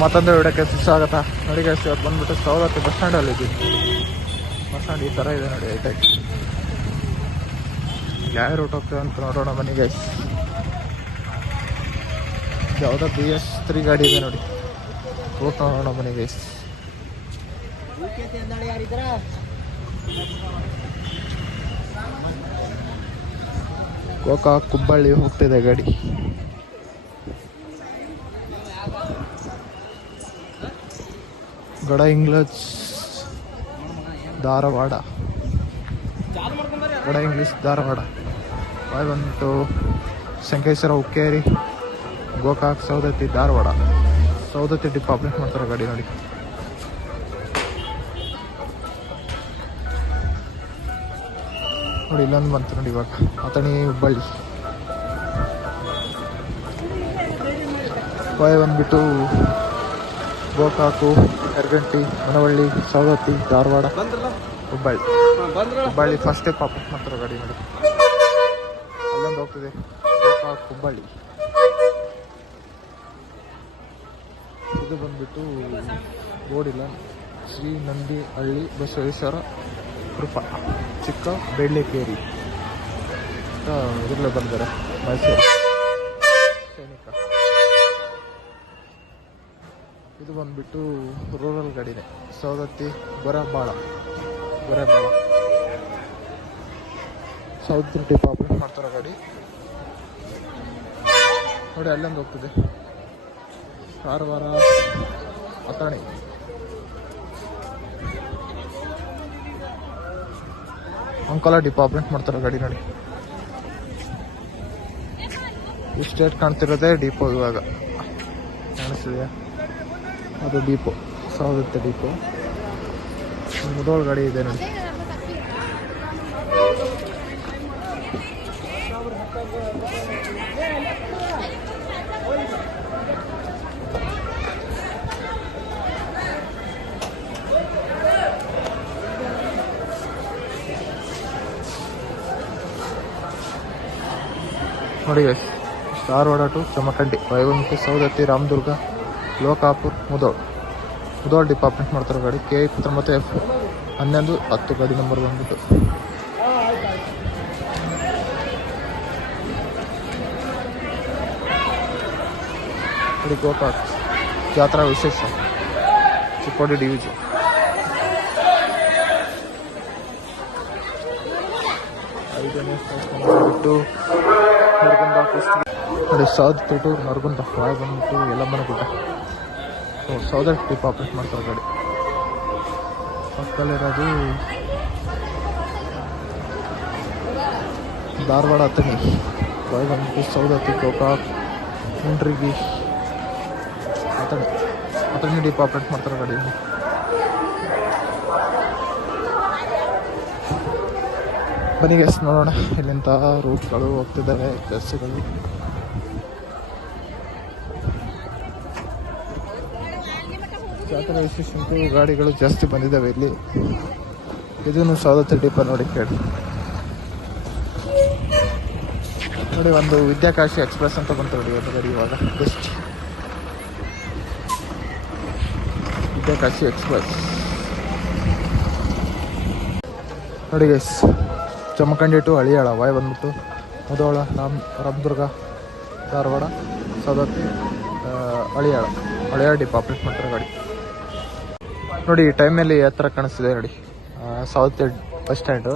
ಮತ್ತೊಂದು ವಿಡಿಯೋಕ್ಕೆ ಸ್ವಾಗತ ನೋಡಿ ಗೈಸ್ ಇವತ್ತು ಬಂದ್ಬಿಟ್ಟು ಸೌಲತ್ತು ಬಸ್ ಸ್ಟ್ಯಾಂಡಲ್ಲಿ ಇದ್ದೀವಿ ಬಸ್ ಸ್ಟ್ಯಾಂಡ್ ಈ ಥರ ಇದೆ ನೋಡಿ ಐಟೆಕ್ ಯಾವ ರೂಟ್ ಹೋಗ್ತೇವೆ ಅಂತ ನೋಡೋಣ ಬನ್ನಿ ಗೈಸ್ ಯಾವುದೋ ಬಿ ಎಸ್ ತ್ರೀ ಗಾಡಿ ಇದೆ ನೋಡಿ. ರೂಟ್ ನೋಡೋಣ ಬನ್ನಿ ಗೈಸ್ ಕೋಕಾ ಕುಬ್ಬಳ್ಳಿ ಹೋಗ್ತಿದೆ ಗಾಡಿ. ಗಡ ಇಂಗ್ಲಜ್ ಧಾರವಾಡ. ಗಡ ಇಂಗ್ಲಿಷ್, ಧಾರವಾಡ. ಬಾಯ್ ಬಂದ್ಬಿಟ್ಟು ಶಂಕೇಶ್ವರ ಉಕ್ಕೇರಿ ಗೋಕಾಕ್ ಸೌದತ್ತಿ ಧಾರವಾಡ. ಸೌದತ್ತಿ ಡಿಪ್ ಆಪ್ರೇಟ್ ಮಾಡ್ತಾರೆ ಗಾಡಿ ನೋಡಿ. ನೋಡಿ, ಇಲ್ಲೊಂದು ಬಂತು ನೋಡಿ ಇವಾಗ. ಅಥಣಿ, ಹುಬ್ಬಳ್ಳಿ. ಬಾಯ್ ಬಂದ್ಬಿಟ್ಟು ಗೋಕಾಕು ಯರಗಂಟಿ ಮನವಳ್ಳಿ ಸವದತ್ತಿ ಧಾರವಾಡ ಹುಬ್ಬಳ್ಳಿ. ಹುಬ್ಬಳ್ಳಿ ಫಸ್ಟ್ ಪಾಪ ಮಾತ್ರ ಗಾಡಿ ನೋಡಿ ಅಲ್ಲೊಂದು ಹೋಗ್ತಿದೆ. ಹುಬ್ಬಳ್ಳಿ. ಇದು ಬಂದ್ಬಿಟ್ಟು ಬೋರ್ಡಿಲ್ಲ ಶ್ರೀ ನಂದಿ ಹಳ್ಳಿ ಬಸವೇಶ್ವರ ಕೃಪಾ ಚಿಕ್ಕ ಬೆಳ್ಳಿಕೇರಿ. ಇದ್ರಲ್ಲೇ ಬಂದಿದ್ದಾರೆ ಮೈಸೂರು. ಬಂದ್ಬಿಟ್ಟು rural ಗಾಡಿನೇ. Saundatti Barabala. Barabala. South depot operate ಮಾಡ್ತಾರ ಗಾಡಿ. ನೋಡಿ ಅಲ್ಲೊಂದು ಹೋಗ್ತಿದೆ. ಕಾರವಾರ, ಅಥಣಿ. ಅಂಕೋಲ ಡಿಪಾರ್ಟ್ಮೆಂಟ್ ಮಾಡ್ತಾರೋ ಗಾಡಿ ನೋಡಿ. ಇಷ್ಟೇಟ್ ಕಾಣ್ತಿರೋದೇ ಡಿಪೋ ಇವಾಗ. ಕಾಣಿಸ್ತಿದೆಯಾ? ಅದು ಡಿಪೋ ಸಾವಿರದ ಡಿಪೋ ಮುದೋಳ್ ಗಾಡಿ ಇದೆ ನೋಡಿ ನೋಡಿ ಧಾರವಾಡ ಟು ಚಮಕಂಡಿ ವೈವಂತಿ ಸೌದತ್ತಿ ರಾಮದುರ್ಗ ಲೋಕಾಪುರ್ ಮುದೋಳ್ ಮುದೋಳ್ ಡಿಪಾರ್ಟ್ಮೆಂಟ್ ಮಾಡ್ತಾರೆ ಗಾಡಿ. ಕೆ ಇಪ್ಪತ್ತೊಂಬತ್ತು ಎಫ್. ಹನ್ನೊಂದು, ಹತ್ತು ಗಾಡಿ ನಂಬರ್ ಬಂದ್ಬಿಟ್ಟು. ನೋಡಿ ಗೋಕಾಕ್. ಜಾತ್ರಾ ವಿಶೇಷ. ಚಿಕ್ಕೋಡಿ ಡಿವಿಜನ್ ಐದನೇ ಸ್ಟೇಷನ್ ಬಂದ್ಬಿಟ್ಟು ನರಗುಂದ ಕುಷ್ಟಗಿ ನೋಡಿ ಸೌದ್ ಟು ನರಗುಂದ. ವಾಯ್ ಬಂದ್ಬಿಟ್ಟು ಯಲಮ್ಮನ ಗುಡ್ಡ ಸೊ ಸೌದರ್ ಟಿಪ್ ಆಪ್ರೇಟ್ ಮಾಡ್ತಾರೆ ಗಾಡಿ. ಪಕ್ಕದಲ್ಲಿರೋದು ಧಾರವಾಡ ಹತ್ತಿ ವಾಯ್ ಬಂದ್ಬಿಟ್ಟು ಸೌದತ್ತಿ ಗೋಕಾಕ್ ಮುಂಡ್ರಿಗಿ ಅಥಣಿ ಅಥಣಿ ಡಿಪ್ ಆಪ್ರೇಟ್ ಮಾಡ್ತಾರೆ ಗಾಡಿ. ಬನ್ನಿ ಗೆಸ್ ನೋಡೋಣ ಇಲ್ಲಿಂತ ರೂಟ್ಗಳು ಹೋಗ್ತಿದ್ದಾವೆ, ಬಸ್ಸುಗಳು. ಜಾತ್ರೆ ವಿಶೇಷ ಗಾಡಿಗಳು ಜಾಸ್ತಿ ಬಂದಿದ್ದಾವೆ ಇಲ್ಲಿ. ಇದನ್ನು ಸವದತ್ತಿ ಡಿಪ ನೋಡಿ ಕೇಳಿ. ನೋಡಿ, ಒಂದು ವಿದ್ಯಾಕಾಶಿ ಎಕ್ಸ್ಪ್ರೆಸ್ ಅಂತ ಬಂತು ನೋಡಿ, ಒಂದು ಗಾಡಿ ಇವಾಗ. ಬೆಸ್ಟ್ ವಿದ್ಯಾಕಾಶಿ ಎಕ್ಸ್ಪ್ರೆಸ್ ನೋಡಿ guys Jamkhandi to Haliyal, via ಬಂದ್ಬಿಟ್ಟು. ಮುದೋಳ, ರಾಮ್, ರಾಮದುರ್ಗ, ಧಾರವಾಡ ಸವದತ್ತಿ ಹಳಿಯಾಳ. ಹಳಿಯಾಳ ಡಿಪ್ ಆಪ್ರೇಟ್ ಮಾಡ್ತಾರೆ ಗಾಡಿ. ನೋಡಿ, ಈ ಟೈಮಲ್ಲಿ ಯಾವ ಥರ ಕಾಣಿಸ್ತಿದೆ ನೋಡಿ. ಸೌತ್ ಬಸ್ ಸ್ಟ್ಯಾಂಡು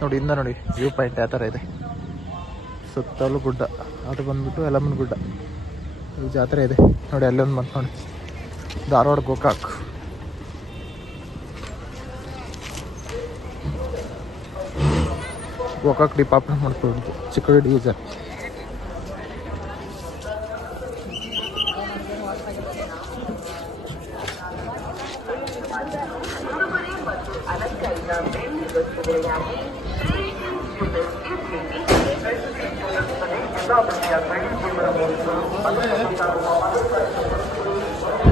ನೋಡಿ ಇಂದ ನೋಡಿ ವ್ಯೂ ಪಾಯಿಂಟ್ ಯಾವ ಥರ ಇದೆ. ಸುತ್ತಲೂ ಗುಡ್ಡ. ಅದು ಬಂದ್ಬಿಟ್ಟು ಎಲ್ಲಮ್ಮನ ಗುಡ್ಡ. ಈ ಜಾತ್ರೆ ಇದೆ. ನೋಡಿ ಅಲ್ಲೊಂದು ಬಂತು ನೋಡಿ. ಧಾರವಾಡ ಗೋಕಾಕ್. ಗೋಕಾಕ್ ಡಿಪಾರ್ಟ್ಮೆಂಟ್ ಮಾಡ್ಕೊಂಡು ಚಿಕ್ಕಡಿ ಡಿವಿಷನ್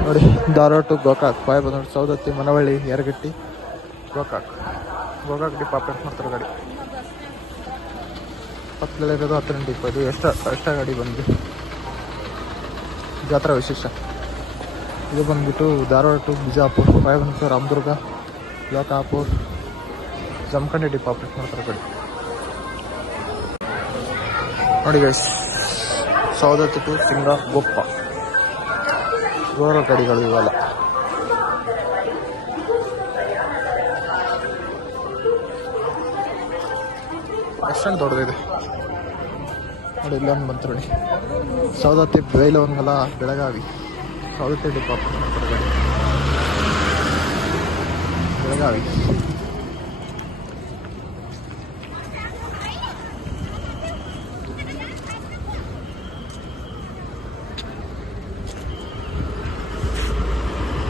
ನೋಡಿ, ಧಾರವಾಡ ಟು ಗೋಕಾಕ್ ಬಾಯ್ ಬಂದ್ಬಿಟ್ಟು ಸೌದತ್ತಿ ಮನವಳ್ಳಿ, ಯರಗಟ್ಟಿ, ಗೋಕಾಕ್. ಗೋಕಾಕ್ ಡಿಪಾರ್ಟ್ಮೆಂಟ್ ಮಾಡ್ತಾರೆ ಗಾಡಿ. ಪಕ್ಕದಲ್ಲಿರೋದು ಹತ್ತಿರ ಡಿಪೋ ಇದು ಎಷ್ಟು ಎಷ್ಟ ಗಾಡಿ ಬಂದು. ಜಾತ್ರಾ ವಿಶೇಷ. ಇದು ಬಂದ್ಬಿಟ್ಟು ಧಾರವಾಡ ಟು ಬಿಜಾಪುರ್ ಬಾಯಬಂತ ರಾಮದುರ್ಗ ಲೋಕಾಪುರ್ ಜಮಖಂಡಿ ಡಿಪ್ ಆಪ್ರೇಟ್ ಮಾಡ್ತಾರೆ ಕಡೆ. ನೋಡಿ ಗೈಸ್ ಸೌದತ್ತಿ ಟು ಸಿಂಗ ಗೊಪ್ಪ. ಜೋರ ಗಾಡಿಗಳು ಇವೆಲ್ಲ. ಅಷ್ಟೊಂದು ದೊಡ್ಡದಿದೆ. ನೋಡಿ ಇಲ್ಲೊಂದು ಬಂತು ನೋಡಿ ಸೌದತ್ತಿ ಬೈಲವಂಗಲ ಬೆಳಗಾವಿ. ಸೌದತ್ತಿ ಡಿಪಾರ್ಟ್ಮೆಂಟ್ ಮಾಡ್ತಾರೆ ಗಾಡಿ ಬೆಳಗಾವಿ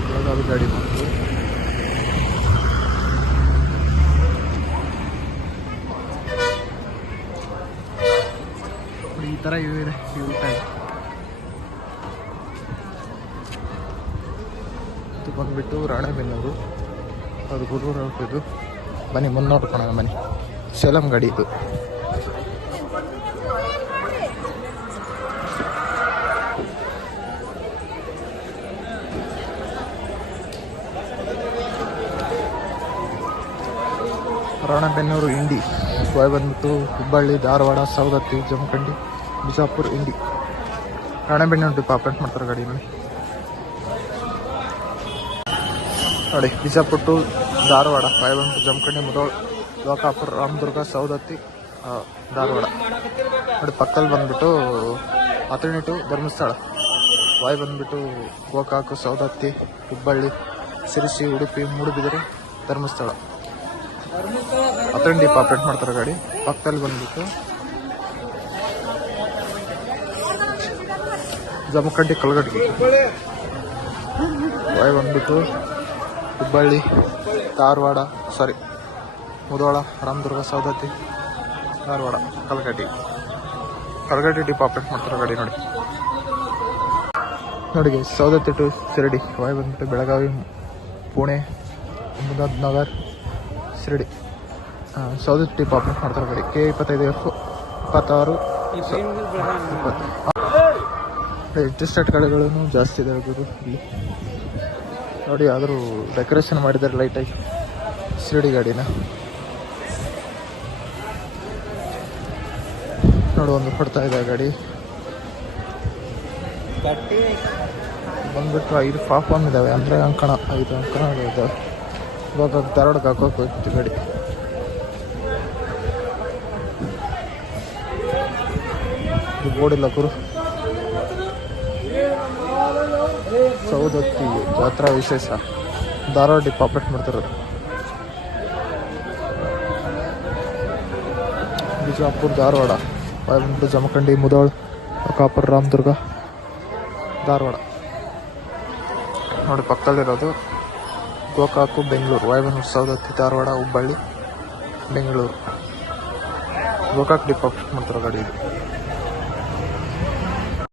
ಬೆಳಗಾವಿ ಗಾಡಿ ಬಂತು ನೋಡಿ, ಈ ಥರ ಇವು ಇದೆ ಇವು ಟೈಪ್ ಇದು ಬಂದ್ಬಿಟ್ಟು ರಾಣೆಬೆನ್ನೂರು. ಅದು ಗುರೂರು ಹೊರಟಿದ್ದು ಬನ್ನಿ ಮುಂದೆ ಬನ್ನಿ. ಸೆಲಂ ಗಾಡಿ ಇದು. ರಾಣೆಬೆನ್ನೂರು, ಇಂಡಿ. ಬಾಯ್ ಬಂದ್ಬಿಟ್ಟು ಹುಬ್ಬಳ್ಳಿ, ಧಾರವಾಡ, ಸವದತ್ತಿ, ಜಮಖಂಡಿ, ಬಿಜಾಪುರ್, ಇಂಡಿ. ರಾಣೆಬೆನ್ನೂರು ಡಿಪಾರ್ಟ್ಮೆಂಟ್ ಮಾಡ್ತಾರೆ ಗಾಡಿ ನೋಡಿ ನೋಡಿ ಬಿಜಾಪುಟ್ಟು ಧಾರವಾಡ ಬಂದ್ಬಿಟ್ಟು ಜಮಖಂಡಿ ಮುದೋಳ್ ಲೋಕಾಪುರ, ರಾಮದುರ್ಗ ಸೌದತ್ತಿ ಧಾರವಾಡ. ನೋಡಿ, ಪಕ್ಕದಲ್ಲಿ ಬಂದ್ಬಿಟ್ಟು ಅಥಣಿ ಟು ಧರ್ಮಸ್ಥಳ. ವಾಯ್ ಬಂದ್ಬಿಟ್ಟು ಗೋಕಾಕು ಸೌದತ್ತಿ ಹುಬ್ಬಳ್ಳಿ, ಸಿರಿಸಿ, ಉಡುಪಿ, ಮೂಡುಬಿದಿರೆ, ಧರ್ಮಸ್ಥಳ. ಅಥಣಿ ಡಿಪಾರ್ಟ್ಮೆಂಟ್ ಮಾಡ್ತಾರೆ ಗಾಡಿ? ಪಕ್ಕದಲ್ಲಿ ಬಂದ್ಬಿಟ್ಟು ಜಮಖಂಡಿ, ಕಲ್ಗಡ್ಗಿ. ವಾಯ್ ಬಂದ್ಬಿಟ್ಟು Hubballi Dharwad sorry Mudhol Ramdurg Saundatti Dharwad Kaladgi Kaladgi depot operate ಮಾಡ್ತಾರೆ ಗಾಡಿ ನೋಡಿ. ನೋಡಿ ಸವದತ್ತಿ ಸೌದತ್ತಿ ಟು ಶಿರಡಿ ವಾಯ್ ಬಂದ್ಬಿಟ್ಟು ಬೆಳಗಾವಿ ಪುಣೆ ಮುದಾದ್ ನಗರ್ ಶಿರಡಿ ಸವದತ್ತಿ ಡಿಪ್ ಆಪ್ರೇಟ್ ಮಾಡ್ತಾರೆ ಗಾಡಿ. ಕೆ ಇಪ್ಪತ್ತೈದು ಎಫ್ ಇಪ್ಪತ್ತಾರು ಇಪ್ಪತ್ತು. ಇಂಟ್ರೆಸ್ಟೆಡ್ ಗಾಡಿಗಳನ್ನು ಜಾಸ್ತಿ ಇದೆ ಇಲ್ಲಿ. ನೋಡಿ, ಆದರೂ ಡೆಕೋರೇಷನ್ ಮಾಡಿದ್ದಾರೆ ಲೈಟಾಗಿ ಶಿರಡಿ ಗಾಡಿನ. ನೋಡು, ಒಂದು ಕೊಡ್ತಾ ಇದೆ ಗಾಡಿ. ಬಂದ್ಬಿಟ್ಟು ಐದು ಪಾಪ್ಕಾರ್ನ್ ಇದಾವೆ. ಅಂದರೆ ಅಂಕಣ, ಐದು ಅಂಕಣ ಇದ್ದಾವೆ ಇವಾಗ ಧಾರವಾಡಕ್ಕೆ ಹಾಕೋಕೆ ಹೋಗ್ತಿತ್ತು ಗಾಡಿ. ಬೋರ್ಡ್ ಇಲ್ಲ ಗುರು. ಸೌದತ್ತಿ ಜಾತ್ರಾ ವಿಶೇಷ. ಧಾರವಾಡ ಡಿಪಾರ್ಟ್ಮೆಂಟ್ ಮಾಡ್ತಾರೆ ಬಿಜಾಪುರ, ಧಾರವಾಡ. ಬಂದ್ಬಿಟ್ಟು ಜಮಖಂಡಿ ಮುದೋಳ್ ಕಾಪುರ, ರಾಮದುರ್ಗ, ಧಾರವಾಡ. ನೋಡಿ ಪಕ್ಕದಲ್ಲಿರೋದು ಗೋಕಾಕು, ಬೆಂಗಳೂರು. ವಾಯುಬಂದೂರು ಸೌದತ್ತಿ ಧಾರವಾಡ, ಹುಬ್ಬಳ್ಳಿ, ಬೆಂಗಳೂರು. ಗೋಕಾಕ್ ಡಿಪಾರ್ಟ್ಮೆಂಟ್ ಮಾಡ್ತಾರೆ ಗಾಡಿ ಇದು.